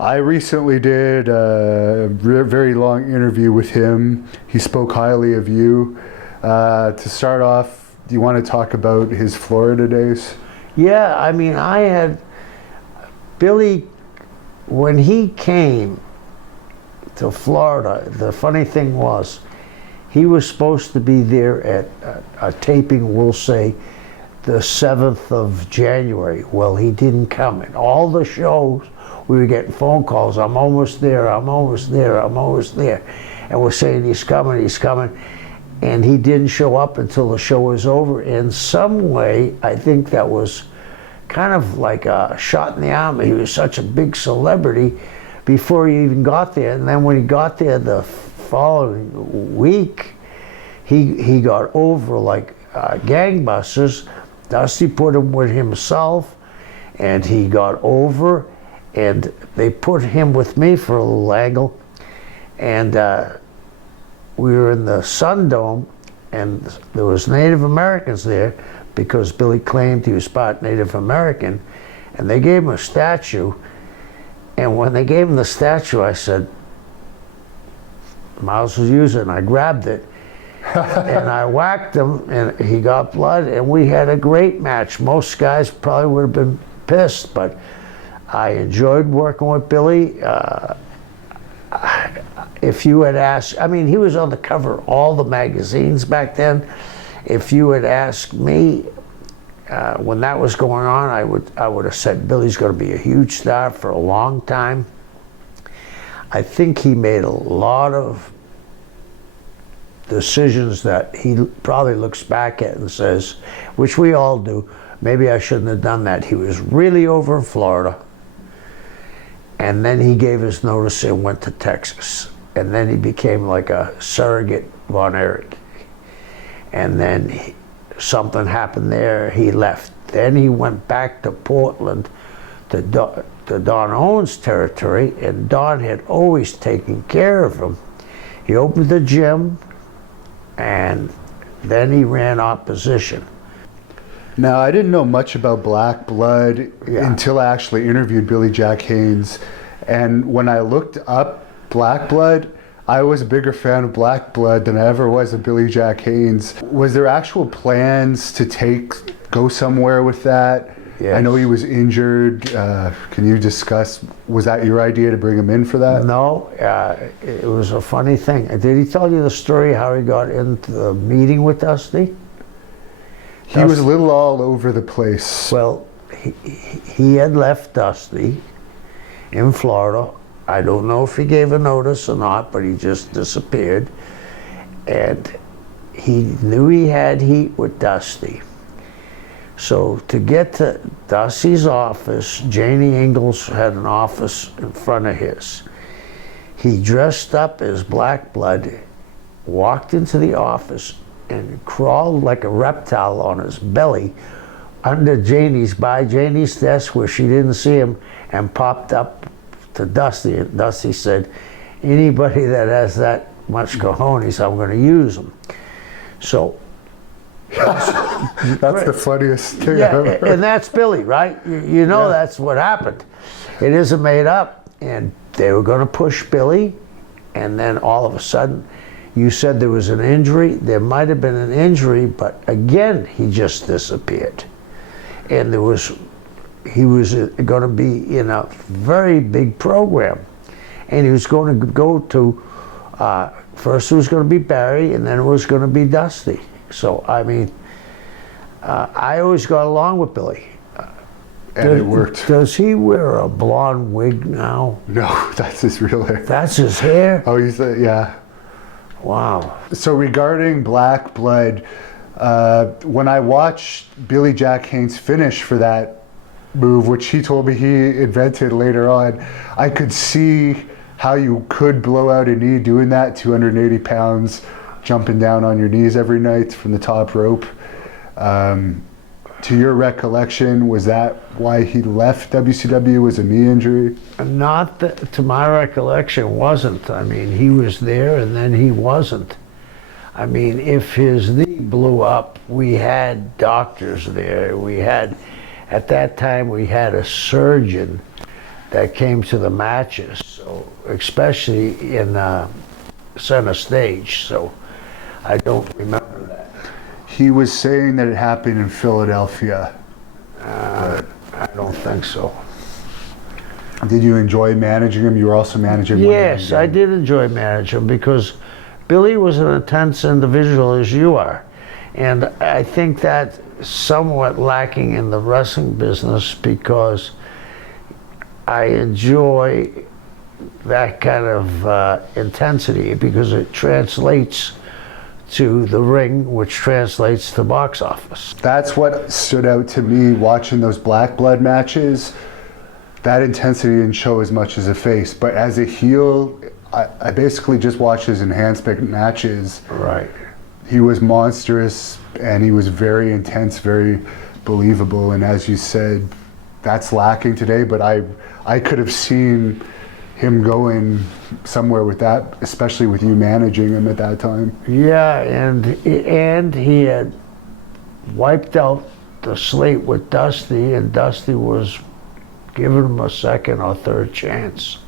I recently did a very long interview with him. He spoke highly of you. To start off, do you want to talk about his Florida days? Yeah, I mean, I had Billy, when he came to Florida, the funny thing was, he was supposed to be there at a taping, we'll say, the 7th of January. Well, he didn't come. And all the shows, we were getting phone calls, I'm almost there, I'm almost there, I'm almost there. And we're saying, he's coming, he's coming. And he didn't show up until the show was over. In some way, I think that was kind of like a shot in the arm. He was such a big celebrity before he even got there. And then when he got there the following week, he got over like gangbusters. Dusty put him with himself, and he got over, and they put him with me for a little angle. And we were in the Sun Dome, and there was Native Americans there because Billy claimed he was part Native American, and they gave him a statue. And when they gave him the statue, I said, might as well use it, and I grabbed it. And I whacked him, and he got blood, and we had a great match. Most guys probably would have been pissed, but I enjoyed working with Billy. If you had asked, I mean, he was on the cover of all the magazines back then. If you had asked me when that was going on, I would have said Billy's going to be a huge star for a long time. I think he made a lot of decisions that he probably looks back at and says, which we all do, maybe I shouldn't have done that. He was really over in Florida, and then he gave his notice and went to Texas, and then he became like a surrogate Von Erich, and then something happened there, he left. Then he went back to Portland to Don Owens' territory, and Don had always taken care of him. He opened the gym, and then he ran opposition. Now, I didn't know much about Black Blood until I actually interviewed Billy Jack Haynes. And when I looked up Black Blood, I was a bigger fan of Black Blood than I ever was of Billy Jack Haynes. Was there actual plans to go somewhere with that? Yes. I know he was injured. Can you discuss, was that your idea to bring him in for that? No, it was a funny thing. Did he tell you the story how he got into the meeting with Dusty? He was a little all over the place. Well, he had left Dusty in Florida. I don't know if he gave a notice or not, but he just disappeared. And he knew he had heat with Dusty. So to get to Dusty's office, Janie Ingalls had an office in front of his. He dressed up as Black Blood, walked into the office, and crawled like a reptile on his belly under by Janie's desk where she didn't see him, and popped up to Dusty. And Dusty said, anybody that has that much cojones, I'm going to use them. So that's the funniest thing yeah, ever. And that's Billy, right? You know that's what happened. It isn't made up. And they were going to push Billy, and then all of a sudden, you said there was an injury. There might have been an injury, but again, he just disappeared. And he was going to be in a very big program. And he was going to go to, first it was going to be Barry, and then it was going to be Dusty. So, I mean, I always got along with Billy. And it worked. Does he wear a blonde wig now? No, that's his real hair. That's his hair? Oh, yeah. Wow. So regarding Black Blood, when I watched Billy Jack Haynes finish for that move, which he told me he invented later on, I could see how you could blow out a knee doing that, 280 pounds, jumping down on your knees every night from the top rope. To your recollection, was that why he left WCW, was a knee injury? Not that, to my recollection, wasn't. I mean, he was there and then he wasn't. I mean, if his knee blew up, we had doctors there. We had, at that time, we had a surgeon that came to the matches, so especially in center stage. So I don't remember that. He was saying that it happened in Philadelphia. I don't think so. Did you enjoy managing him? You were also managing. Yes, I did enjoy managing him because Billy was an intense individual as you are. And I think that somewhat lacking in the wrestling business because I enjoy that kind of intensity because it translates to the ring, which translates to box office. That's what stood out to me watching those black blood matches. That intensity didn't show as much as a face, but as a heel, I basically just watched his enhancement matches. Right. He was monstrous and he was very intense, very believable. And as you said, that's lacking today, but I could have seen him going somewhere with that, especially with you managing him at that time. Yeah, and he had wiped out the slate with Dusty, and Dusty was giving him a second or third chance.